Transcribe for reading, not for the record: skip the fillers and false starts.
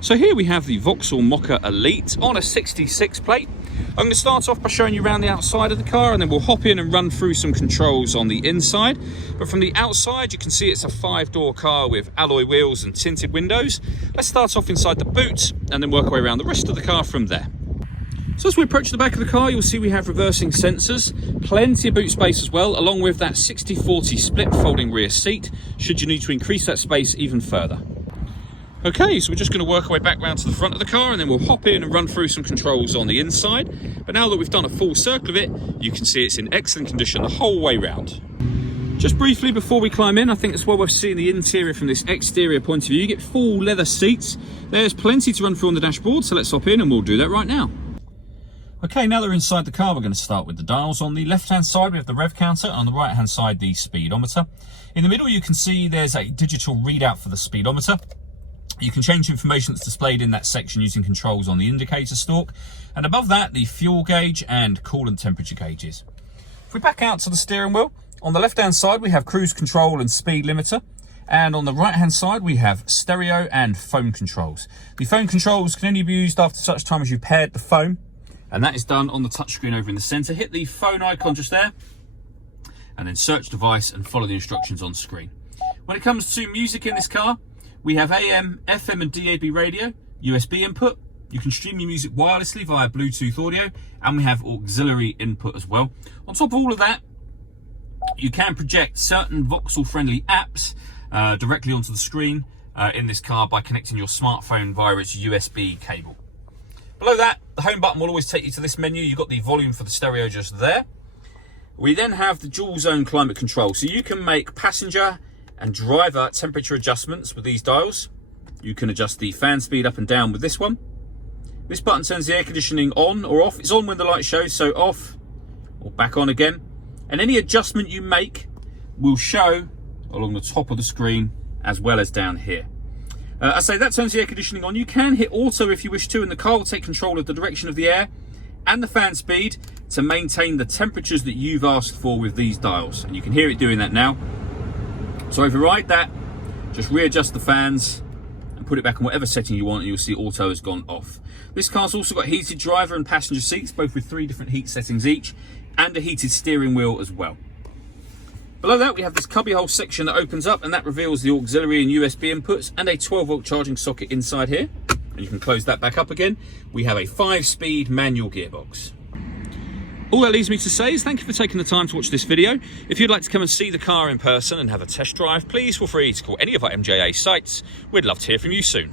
So here we have the Vauxhall Mokka Elite on a 66 plate. I'm going to start off by showing you around the outside of the car, and then we'll hop in and run through some controls on the inside. But from the outside, you can see it's a 5-door car with alloy wheels and tinted windows. Let's start off inside the boot and then work our way around the rest of the car from there. So as we approach the back of the car, you'll see we have reversing sensors, plenty of boot space as well, along with that 60/40 split folding rear seat, should you need to increase that space even further. Okay, so we're just going to work our way back round to the front of the car, and then we'll hop in and run through some controls on the inside. But now that we've done a full circle of it, you can see it's in excellent condition the whole way round. Just briefly before we climb in, I think it's well worth seeing the interior from this exterior point of view. You get full leather seats. There's plenty to run through on the dashboard, so let's hop in and we'll do that right now. Okay, now that we're inside the car, we're going to start with the dials. On the left-hand side, we have the rev counter, and on the right-hand side, the speedometer. In the middle, you can see there's a digital readout for the speedometer. You can change information that's displayed in that section using controls on the indicator stalk. And above that, the fuel gauge and coolant temperature gauges. If we back out to the steering wheel, on the left-hand side, we have cruise control and speed limiter. And on the right-hand side, we have stereo and phone controls. The phone controls can only be used after such time as you've paired the phone. And that is done on the touchscreen over in the center. Hit the phone icon just there, and then search device and follow the instructions on screen. When it comes to music in this car, we have AM, FM and DAB radio, USB input. You can stream your music wirelessly via Bluetooth audio, and we have auxiliary input as well. On top of all of that, you can project certain Vauxhall friendly apps directly onto the screen in this car by connecting your smartphone via its USB cable. Below that, the home button will always take you to this menu. You've got the volume for the stereo just there. We then have the dual zone climate control. So you can make passenger and driver temperature adjustments with these dials. You can adjust the fan speed up and down with this one. This button turns the air conditioning on or off. It's on when the light shows, so off or back on again. And any adjustment you make will show along the top of the screen as well as down here. I say that turns the air conditioning on. You can hit auto if you wish to, and the car will take control of the direction of the air and the fan speed to maintain the temperatures that you've asked for with these dials. And you can hear it doing that now. So override that, just readjust the fans and put it back on whatever setting you want, and you'll see auto has gone off. This car's also got heated driver and passenger seats, both with 3 different heat settings each, and a heated steering wheel as well. Below that, we have this cubbyhole section that opens up, and that reveals the auxiliary and USB inputs and a 12-volt charging socket inside here. And you can close that back up again. We have a 5-speed manual gearbox. All that leaves me to say is thank you for taking the time to watch this video. If you'd like to come and see the car in person and have a test drive, please feel free to call any of our MJA sites. We'd love to hear from you soon.